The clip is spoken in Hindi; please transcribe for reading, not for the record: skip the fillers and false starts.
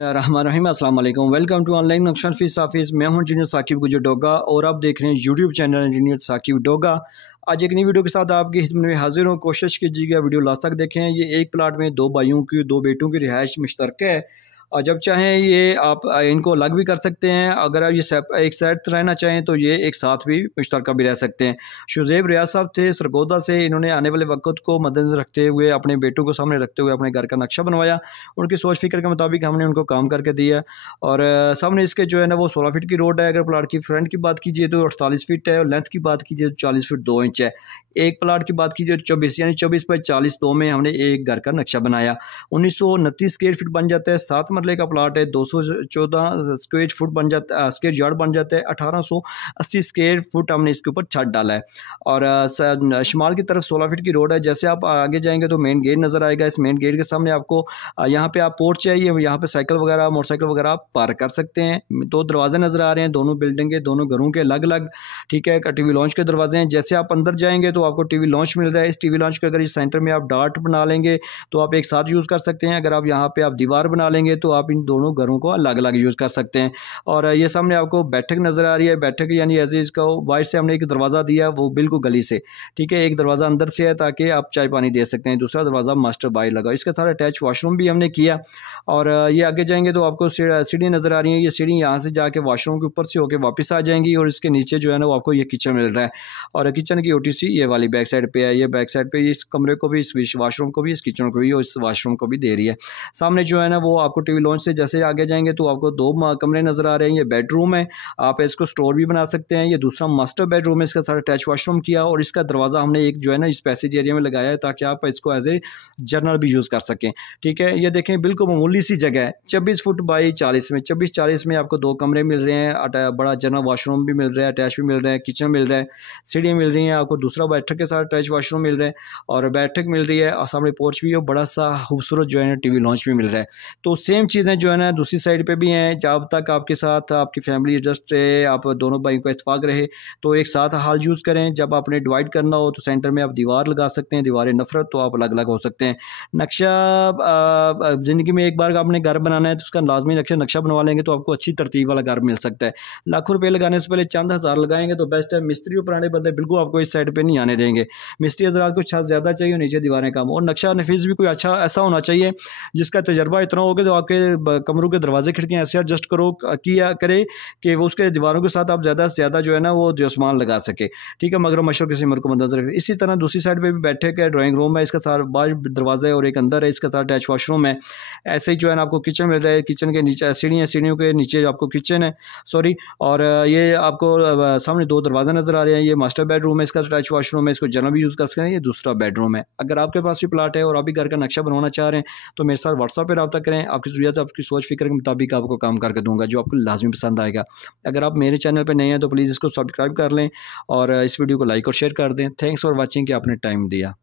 रहमान रहीम, अस्सलाम वालेकुम। वेलकम टू ऑनलाइन नक्शा फीस ऑफिस। मैं हूं इंजीनियर साकिब गुजर डोगा और आप देख रहे हैं YouTube channel engineer Saqib Doga. आज एक नई वीडियो के साथ आपकी खिदमत में हाजिर हूं। कोशिश कीजिएगा वीडियो लास्ट तक देखें। ये एक प्लाट में दो भाइयों की, दो बेटों की रिहाइश मुश्तरक है और जब चाहें ये आप इनको अलग भी कर सकते हैं। अगर आप ये एक साइड रहना चाहें तो ये एक साथ भी मुश्तरका भी रह सकते हैं। शुज़ैब रियाज साहब थे सरगोदा से। इन्होंने आने वाले वक्त को मद्देनजर रखते हुए, अपने बेटों को सामने रखते हुए अपने घर का नक्शा बनवाया। उनकी सोच फिक्र के मुताबिक हमने उनको काम करके दिया। और सामने इसके जो है ना वो 16 फीट की रोड है। अगर प्लाट की फ्रंट की बात कीजिए तो 48 फीट है और लेंथ की बात कीजिए तो 40 फीट 2 इंच है। एक प्लाट की बात कीजिए तो 24 यानी 24 बाई 40 2 में हमने एक घर का नक्शा बनाया। 1929 स्क्वायर फीट बन जाता है। 7 मरले का प्लाट है। 214 स्क्वायर फुट बन जाता, स्क्वायर यार्ड बन जाता है। 1880 स्क्वायर फुट हमने इसके ऊपर छत डाला है। और शुमाल की तरफ 16 फीट की रोड है। जैसे आप आगे जाएंगे तो मेन गेट नज़र आएगा। इस मेन गेट के सामने आपको यहाँ पे आप पोर्च चाहिए, यहाँ पे साइकिल वगैरह मोटरसाइकिल वगैरह आप पार्क कर सकते हैं। 2 दरवाजे नज़र आ रहे हैं, दोनों बिल्डिंग के, दोनों घरों के अलग अलग। ठीक है, टीवी लॉन्च के दरवाजे हैं। जैसे आप अंदर जाएंगे तो आपको टीवी लॉन्च मिल रहा है। इस टीवी लॉन्च के अगर इस सेंटर में आप डार्ट बना लेंगे तो आप एक साथ यूज़ कर सकते हैं। अगर आप यहाँ पे आप दीवार बना लेंगे तो आप इन दोनों घरों को अलग अलग यूज़ कर सकते हैं। और ये सामने आपको बैठक नज़र आ रही है। बैठक यानी एज इसका वाइट से हमने एक दरवाज़ा दिया, वो बिल्कुल गली से। ठीक है, एक दरवाज़ा अंदर से है ताकि आप चाय पानी दे सकते हैं। दूसरा दरवाज़ा मास्टर बाहर लगा। इसके साथ अटैच वॉशरूम भी हमने किया। और ये आगे जाएंगे तो आपको सीढ़ी नज़र आ रही है। ये सीढ़ी यहाँ से जाके वॉशरूम के ऊपर से होकर वापस आ जाएंगी और इसके नीचे जो है ना वो आपको ये किचन मिल रहा है। और किचन की OTC ये वाली बैक साइड पे है। ये बैक साइड पे इस कमरे को भी, इस वाशरूम को भी, इस किचन को भी और इस वॉशरूम को भी दे रही है। सामने जो है ना वो आपको टीवी लॉन्च से जैसे आगे जाएंगे तो आपको 2 कमरे नज़र आ रहे हैं। ये बेडरूम है, आप इसको स्टोर भी बना सकते हैं। ये दूसरा मास्टर बेडरूम है। इसका सारा अटैच वॉशरूम किया और इसका दरवाज़ा हमने एक जो है ना इस पैसेज एरिया में लगाया है ताकि आप इसको एज ए जर्नल भी यूज़ कर सकें। ठीक है, ये देखें बिल्कुल मामूली सी जगह है। 24 फुट बाई 40 में, 24-40 में आपको 2 कमरे मिल रहे हैं। बड़ा जनरल वॉशरूम भी मिल रहा है, अटैच भी मिल रहा है, किचन मिल रहा है, सीढ़ी मिल रही है आपको, दूसरा बैठक के साथ अटैच वॉशरूम मिल रहा है और बैठक मिल रही है और सामने पोर्च भी है। बड़ा सा खूबसूरत जो है ना टीवी लॉन्च भी मिल रहा है। तो सेम चीज़ें जो है ना दूसरी साइड पे भी हैं। जब तक आपके साथ आपकी फैमिली एडजस्ट रहे, आप दोनों भाइयों का इत्तेफाक रहे तो एक साथ हाल यूज़ करें। जब आपने डिवाइड करना हो तो सेंटर में आप दीवार लगा सकते हैं। दीवारें नफरत तो आप अलग अलग हो सकते हैं। नक्शा ज़िंदगी में एक बार आपने घर बनाना है तो उसका लाजमी नक्शा बनवा लेंगे तो आपको अच्छी तरतीब वाला घर मिल सकता है। लाखों रुपये लगाने से पहले चंद हज़ार लगाएंगे तो बेस्ट है। मिस्त्री और पुराने बंदे बिल्कुल आपको इस साइड पे नहीं आने देंगे। मिस्त्री हज़रात को छत ज़्यादा चाहिए, नीचे दीवारें कम। और नक्शा नफीस भी कोई अच्छा ऐसा होना चाहिए जिसका तजर्बा इतना होगा तो आपके कमरों के दरवाजे खिड़कियाँ ऐसे एडजस्ट किया करे कि वो उसके दीवारों के साथ आप ज़्यादा से ज़्यादा जो है ना वो जो सामान लगा सके। ठीक है, मगर मशर किसी मर को मद्देनजर रखें। इसी तरह दूसरी साइड पे भी बैठे के ड्राइंग रूम है। इसका सारा बाहर दरवाज़ा है और एक अंदर है। इसका सारा अटैच वॉशरूम है। ऐसे ही जो है ना आपको किचन मिल रहा है। किचन के नीचे सीढ़ियाँ, सीढ़ियों के नीचे आपको किचन है, सॉरी। और ये आपको सामने 2 दरवाजे नज़र आ रहे हैं। ये मास्टर बेडरूम है, इसका अटैच वॉशरूम है। इसको जनरल भी यूज़ कर सकते हैं। ये दूसरा बेडरूम है। अगर आपके पास भी प्लाट है और आप भी घर का नक्शा बनवाना चाह रहे हैं तो मेरे साथ व्हाट्सएप पर रब्ता करें। आपकी ज़रूरत, आपकी सोच फिक्र के मुताबिक आपको काम करके दूंगा जो आपको लाजमी पसंद आएगा। अगर आप मेरे चैनल पर नए हैं तो प्लीज़ इसको सब्सक्राइब कर लें और इस वीडियो को लाइक और शेयर कर दें। थैंक्स फॉर वॉचिंग कि आपने टाइम दिया।